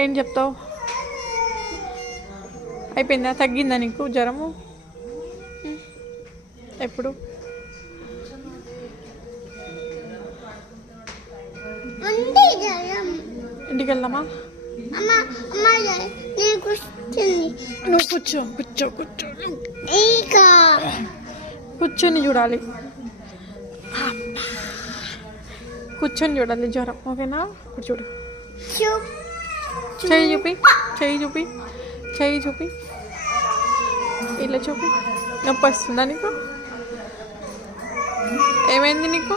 ఏం చెప్తావు? అయిపోయిందా? తగ్గిందా నీకు జ్వరము? ఎప్పుడు? ఇంటికి వెళ్దామా? నువ్వు కూర్చో కూర్చో కూర్చో, కూర్చొని చూడాలి, కూర్చొని చూడాలి జ్వరం. ఓకేనా? ఇప్పుడు చూడు, చెయ్యి చూపి, చెయ్యి చూపి, చెయ్యి చూపి, ఇలా చూపి. నొప్పి వస్తుందా నీకు? ఏమైంది నీకు?